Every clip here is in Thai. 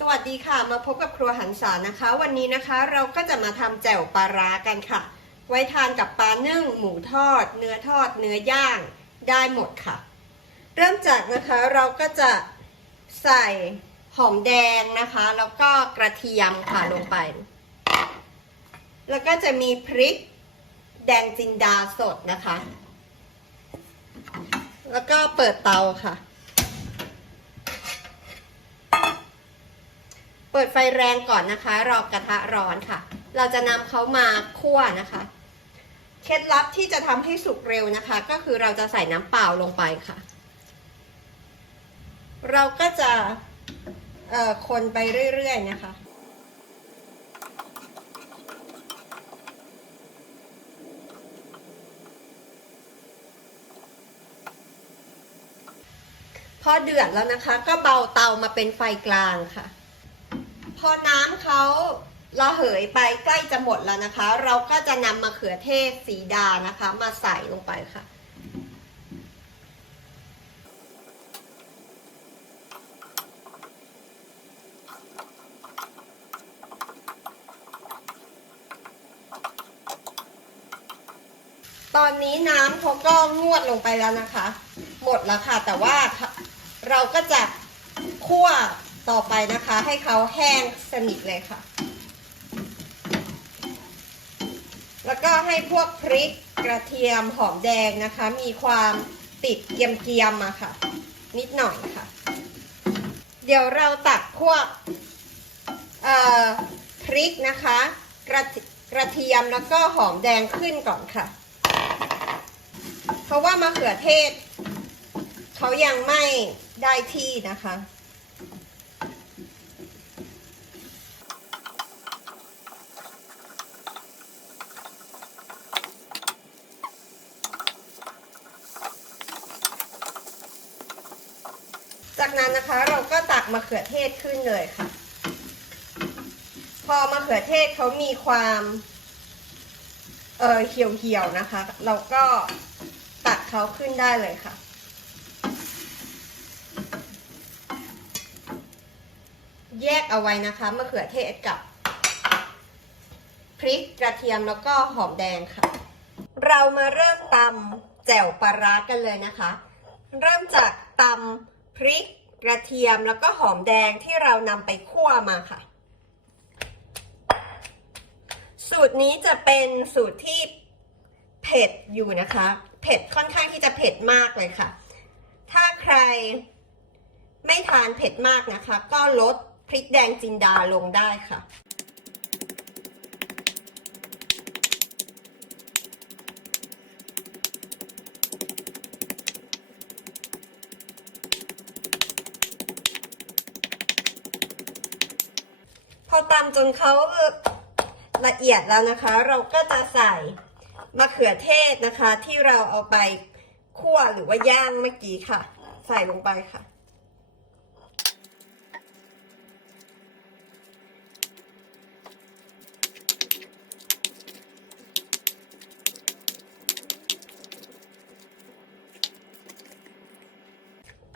สวัสดีค่ะมาพบกับครัวหันษานะคะ วันนี้นะคะเราก็จะมาทำแจ่วปลาร้ากันค่ะ ไว้ทานกับปลานึ่ง หมูทอด เนื้อทอด เนื้อย่างได้หมดค่ะ เริ่มจากนะคะเราก็จะใส่หอมแดงนะคะ แล้วก็กระเทียมค่ะลงไป แล้วก็จะมีพริกแดงจินดาสดนะคะ แล้วก็เปิดเตาค่ะ เปิดไฟแรงก่อนนะคะรอกระทะร้อนค่ะ เราจะนำเขามาคั่วนะคะ เคล็ดลับที่จะทำให้สุกเร็วนะคะ ก็คือเราจะใส่น้ำเปล่าลงไปค่ะ เราก็จะคนไปเรื่อยๆนะคะพอเดือดแล้วนะคะ ก็เบาเตามาเป็นไฟกลางค่ะ พอน้ำเขาระเหยไปใกล้จะหมดแล้วนะคะ เราก็จะนำมะเขือเทศสีดานะคะ มาใส่ลงไปค่ะ ตอนนี้น้ำเขาก็งวดลงไปแล้วนะคะ หมดแล้วค่ะ แต่ว่าเราก็จะคั่ว ต่อไปนะคะ ให้เขาแห้งสนิทเลยค่ะ แล้วก็ให้พวกพริกกระเทียมหอมแดงนะคะ มีความติดเกียมๆมาค่ะ นิดหน่อยค่ะ เดี๋ยวเราตักพวกเอ่อพริกนะคะ กระกระเทียมแล้วก็หอมแดงขึ้นก่อนค่ะ เพราะว่ามะเขือเทศ เขายังไม่ได้ที่นะคะ จากนั้นนะคะเราก็ตักมะเขือเทศขึ้นเลยค่ะ พอมะเขือเทศเขามีความเออเหี่ยวๆนะคะ เราก็ตักเขาขึ้นได้เลยค่ะ แยกเอาไว้นะคะมะเขือเทศกับพริกกระเทียมแล้วก็หอมแดงค่ะ เรามาเริ่มตำแจ่วปลาร้ากันเลยนะคะ เริ่มจากตำ พริกกระเทียมแล้วก็หอมแดงที่เรานำไปคั่วมาค่ะ สูตรนี้จะเป็นสูตรที่เผ็ดอยู่นะคะ เผ็ดค่อนข้างที่จะเผ็ดมากเลยค่ะ ถ้าใครไม่ทานเผ็ดมากนะคะ ก็ลดพริกแดงจินดาลงได้ค่ะ อตำจนเขาละเอียดแล้วนะคะ เราก็จะใส่มะเขือเทศนะคะ ที่เราเอาไปคั่วหรือว่าย่างเมื่อกี้ค่ะ ใส่ลงไปค่ะ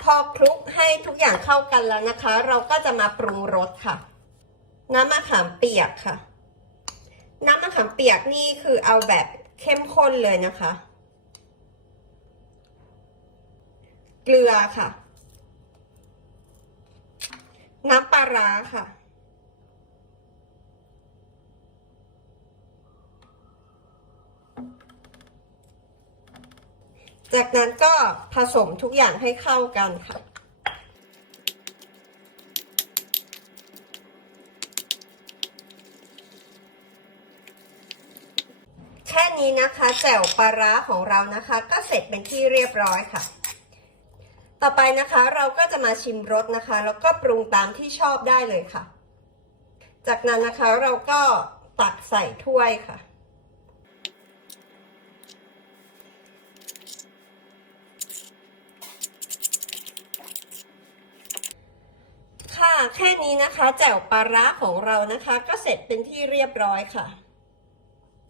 พอคลุกให้ทุกอย่างเข้ากันแล้วนะคะ เราก็จะมาปรุงรสค่ะ น้ำมะขามเปียกค่ะ น้ำมะขามเปียกนี่คือเอาแบบเข้มข้นเลยนะคะ เกลือค่ะ น้ำปลาร้าค่ะ จากนั้นก็ผสมทุกอย่างให้เข้ากันค่ะ นี้นะคะแจ่วปลาร้าของเรานะคะ ก็เสร็จเป็นที่เรียบร้อยค่ะ ต่อไปนะคะเราก็จะมาชิมรสนะคะ แล้วก็ปรุงตามที่ชอบได้เลยค่ะ จากนั้นนะคะเราก็ตักใส่ถ้วยค่ะ ค่ะแค่นี้นะคะแจ่วปลาร้าของเรานะคะ ก็เสร็จเป็นที่เรียบร้อยค่ะ